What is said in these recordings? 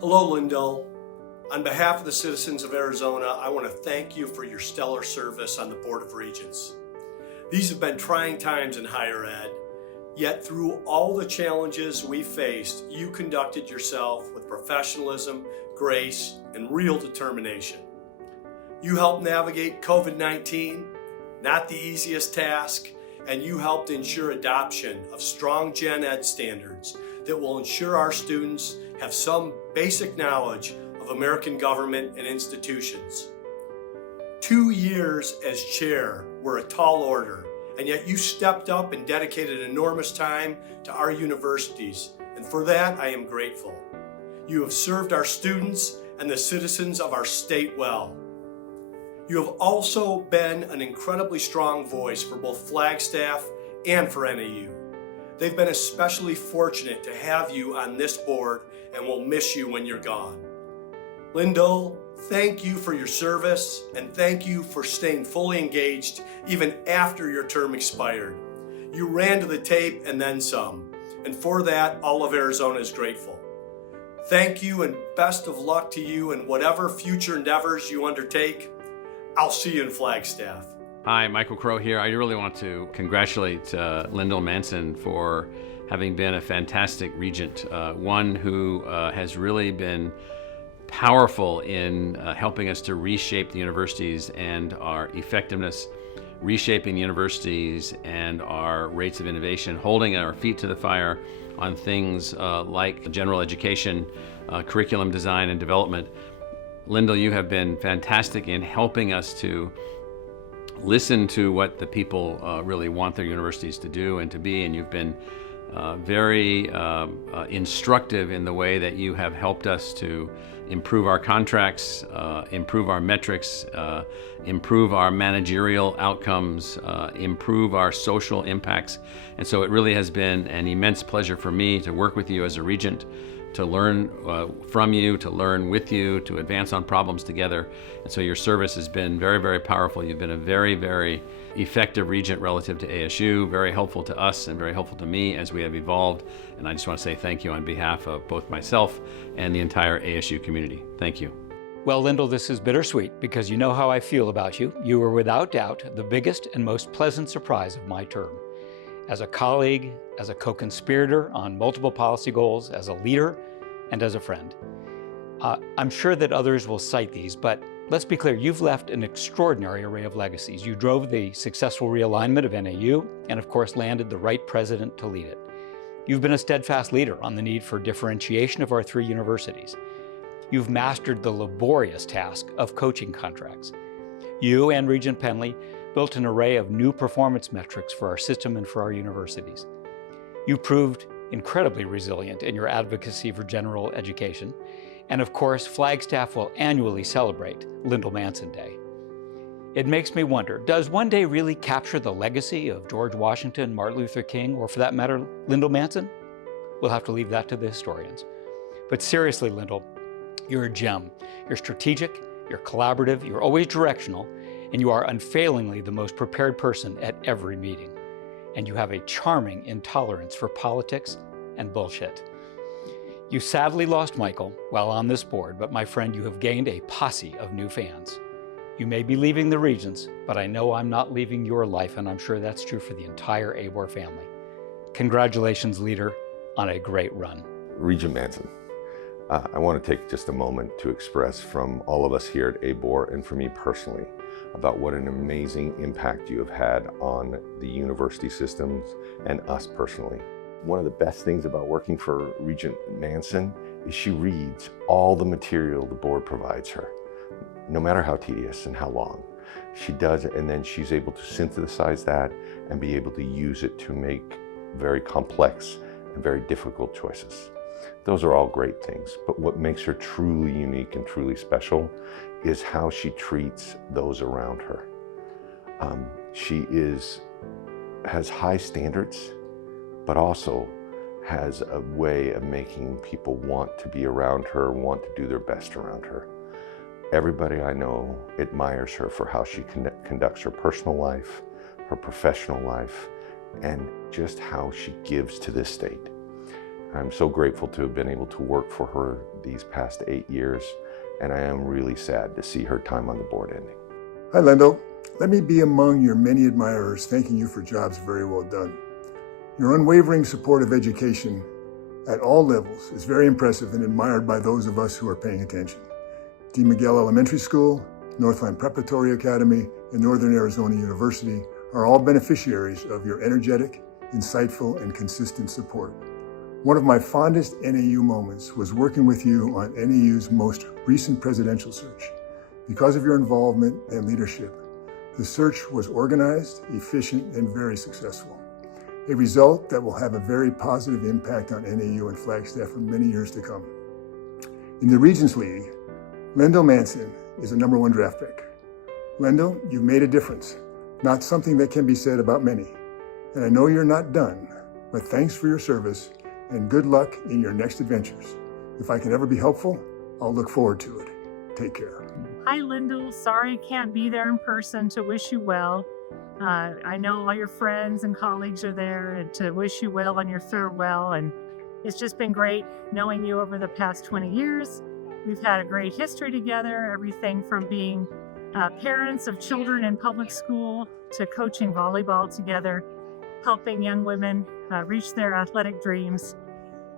Hello, Lyndel. On behalf of the citizens of Arizona, I want to thank you for your stellar service on the Board of Regents. These have been trying times in higher ed, yet through all the challenges we faced, you conducted yourself with professionalism, grace, and real determination. You helped navigate COVID-19, not the easiest task, and you helped ensure adoption of strong gen ed standards that will ensure our students have some basic knowledge of American government and institutions. 2 years as chair were a tall order, and yet you stepped up and dedicated enormous time to our universities, and for that I am grateful. You have served our students and the citizens of our state well. You have also been an incredibly strong voice for both Flagstaff and for NAU. They've been especially fortunate to have you on this board and will miss you when you're gone. Lyndel, thank you for your service and thank you for staying fully engaged even after your term expired. You ran to the tape and then some, and for that, all of Arizona is grateful. Thank you and best of luck to you in whatever future endeavors you undertake. I'll see you in Flagstaff. Hi, Michael Crow here. I really want to congratulate Lyndel Manson for having been a fantastic regent, one who has really been powerful in helping us to reshape the universities and our effectiveness, reshaping the universities and our rates of innovation, holding our feet to the fire on things like general education, curriculum design and development. Lyndel, you have been fantastic in helping us to listen to what the people really want their universities to do and to be, and you've been very instructive in the way that you have helped us to improve our contracts, improve our metrics, improve our managerial outcomes, improve our social impacts. And so it really has been an immense pleasure for me to work with you as a regent, to learn from you, to learn with you, to advance on problems together. And so your service has been very, very powerful. You've been a very, very effective regent relative to ASU, very helpful to us and very helpful to me as we have evolved. And I just want to say thank you on behalf of both myself and the entire ASU community. Thank you. Well, Lyndel, this is bittersweet because you know how I feel about you. You were without doubt the biggest and most pleasant surprise of my term. As a colleague, as a co-conspirator on multiple policy goals, as a leader, and as a friend. I'm sure that others will cite these, but let's be clear, you've left an extraordinary array of legacies. You drove the successful realignment of NAU, and of course landed the right president to lead it. You've been a steadfast leader on the need for differentiation of our three universities. You've mastered the laborious task of coaching contracts. You and Regent Penley built an array of new performance metrics for our system and for our universities. You proved incredibly resilient in your advocacy for general education. And of course, Flagstaff will annually celebrate Lyndel Manson Day. It makes me wonder, does one day really capture the legacy of George Washington, Martin Luther King, or for that matter, Lyndel Manson? We'll have to leave that to the historians. But seriously, Lyndel, you're a gem. You're strategic, you're collaborative, you're always directional, and you are unfailingly the most prepared person at every meeting. And you have a charming intolerance for politics and bullshit. You sadly lost Michael while on this board, but my friend, you have gained a posse of new fans. You may be leaving the Regents, but I know I'm not leaving your life, and I'm sure that's true for the entire ABOR family. Congratulations, leader, on a great run. Regent Manson, I want to take just a moment to express from all of us here at ABOR and for me personally about what an amazing impact you have had on the university systems and us personally. One of the best things about working for Regent Manson is she reads all the material the board provides her, no matter how tedious and how long. She does it, and then she's able to synthesize that and be able to use it to make very complex and very difficult choices. Those are all great things, but what makes her truly unique and truly special is how she treats those around her. She has high standards, but also has a way of making people want to be around her, want to do their best around her. Everybody I know admires her for how she conducts her personal life, her professional life, and just how she gives to this state. I'm so grateful to have been able to work for her these past 8 years, and I am really sad to see her time on the board ending. Hi, Lyndel. Let me be among your many admirers thanking you for jobs very well done. Your unwavering support of education at all levels is very impressive and admired by those of us who are paying attention. D. Miguel Elementary School, Northland Preparatory Academy, and Northern Arizona University are all beneficiaries of your energetic, insightful, and consistent support. One of my fondest NAU moments was working with you on NAU's most recent presidential search. Because of your involvement and leadership, the search was organized, efficient, and very successful. A result that will have a very positive impact on NAU and Flagstaff for many years to come. In the Regents League, Lyndel Manson is a #1 draft pick. Lyndel, you've made a difference, not something that can be said about many. And I know you're not done, but thanks for your service and good luck in your next adventures. If I can ever be helpful, I'll look forward to it. Take care. Hi, Lyndel. Sorry I can't be there in person to wish you well. I know all your friends and colleagues are there and to wish you well on your farewell. And it's just been great knowing you over the past 20 years. We've had a great history together, everything from being parents of children in public school to coaching volleyball together, helping young women reach their athletic dreams.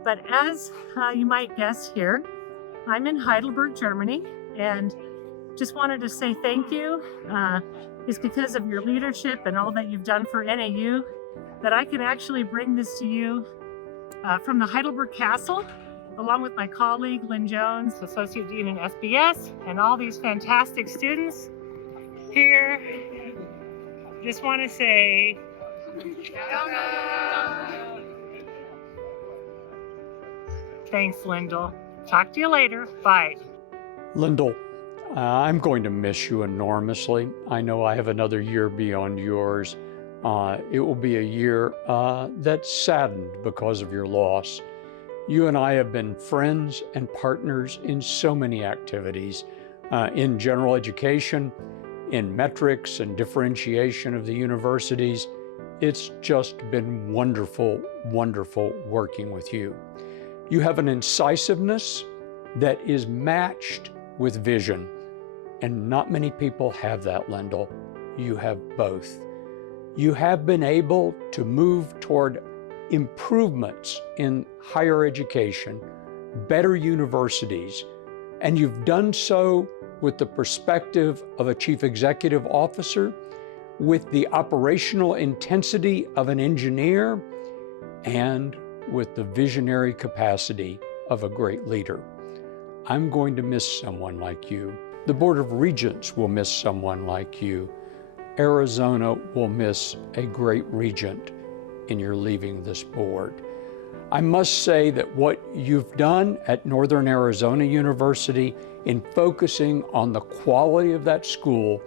But as you might guess here, I'm in Heidelberg, Germany, and just wanted to say thank you. It's because of your leadership and all that you've done for NAU that I can actually bring this to you from the Heidelberg Castle, along with my colleague, Lynn Jones, Associate Dean in SBS, and all these fantastic students here. Just want to say, thanks, Lyndel. Talk to you later. Bye. Lyndel, I'm going to miss you enormously. I know I have another year beyond yours. It will be a year that's saddened because of your loss. You and I have been friends and partners in so many activities, in general education, in metrics and differentiation of the universities. It's just been wonderful, wonderful working with you. You have an incisiveness that is matched with vision, and not many people have that, Lyndel. You have both. You have been able to move toward improvements in higher education, better universities, and you've done so with the perspective of a chief executive officer, with the operational intensity of an engineer, and with the visionary capacity of a great leader. I'm going to miss someone like you. The Board of Regents will miss someone like you. Arizona will miss a great regent in your leaving this board. I must say that what you've done at Northern Arizona University in focusing on the quality of that school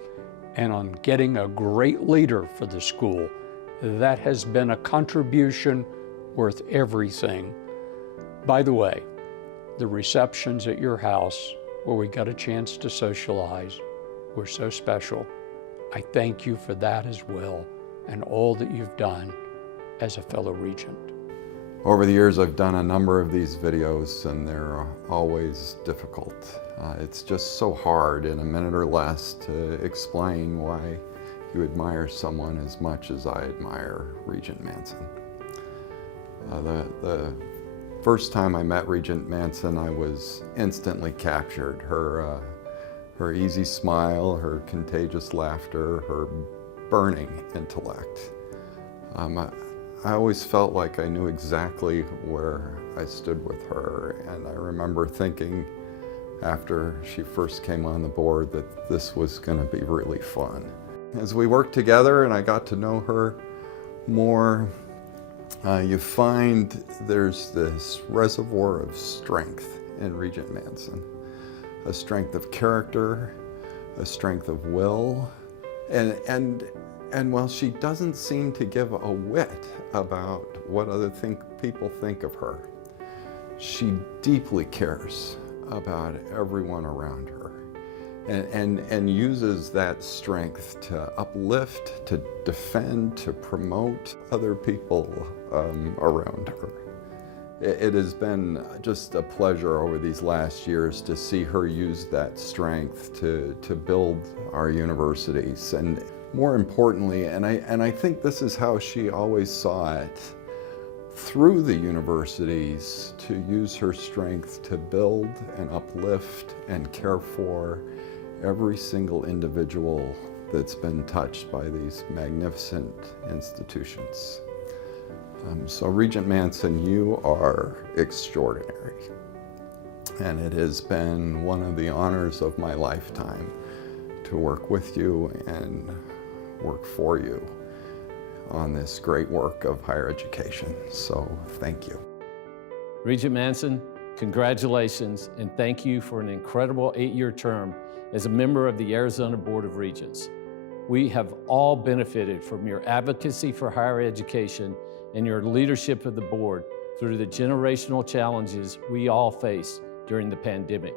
and on getting a great leader for the school, that has been a contribution worth everything. By the way, the receptions at your house where we got a chance to socialize were so special. I thank you for that as well, and all that you've done as a fellow regent. Over the years, I've done a number of these videos, and they're always difficult. It's just so hard in a minute or less to explain why you admire someone as much as I admire Regent Manson. The first time I met Regent Manson, I was instantly captured. Her easy smile, her contagious laughter, her burning intellect. I always felt like I knew exactly where I stood with her, and I remember thinking after she first came on the board that this was going to be really fun. As we worked together and I got to know her more, you find there's this reservoir of strength in Regent Manson. A strength of character, a strength of will, and while she doesn't seem to give a whit about what other people think of her, she deeply cares about everyone around her and uses that strength to uplift, to defend, to promote other people around her. It has been just a pleasure over these last years to see her use that strength to build our universities. And more importantly, and I think this is how she always saw it, through the universities, to use her strength to build and uplift and care for every single individual that's been touched by these magnificent institutions. So Regent Manson, you are extraordinary. And it has been one of the honors of my lifetime to work with you and work for you on this great work of higher education. So thank you. Regent Manson, congratulations and thank you for an incredible 8-year term as a member of the Arizona Board of Regents. We have all benefited from your advocacy for higher education and your leadership of the board through the generational challenges we all faced during the pandemic.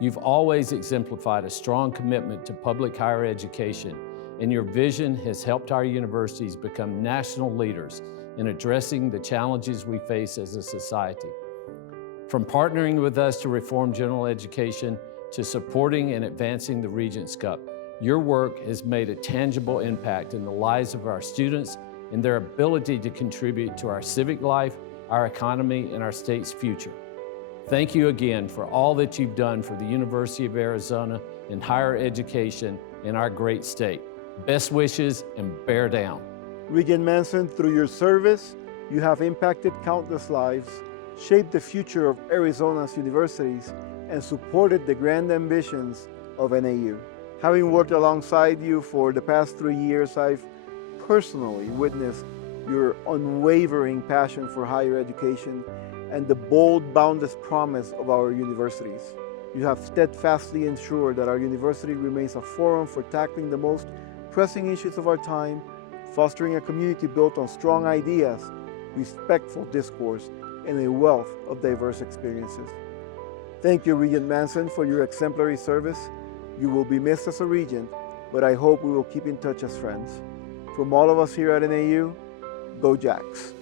You've always exemplified a strong commitment to public higher education, and your vision has helped our universities become national leaders in addressing the challenges we face as a society. From partnering with us to reform general education to supporting and advancing the Regents Cup, your work has made a tangible impact in the lives of our students and their ability to contribute to our civic life, our economy, and our state's future. Thank you again for all that you've done for the University of Arizona and higher education in our great state. Best wishes and bear down. Regent Manson, through your service, you have impacted countless lives, shaped the future of Arizona's universities, and supported the grand ambitions of NAU. Having worked alongside you for the past 3 years, I've personally witnessed your unwavering passion for higher education and the bold, boundless promise of our universities. You have steadfastly ensured that our university remains a forum for tackling the most pressing issues of our time, fostering a community built on strong ideas, respectful discourse, and a wealth of diverse experiences. Thank you, Regent Manson, for your exemplary service. You will be missed as a regent, but I hope we will keep in touch as friends. From all of us here at NAU, go Jacks.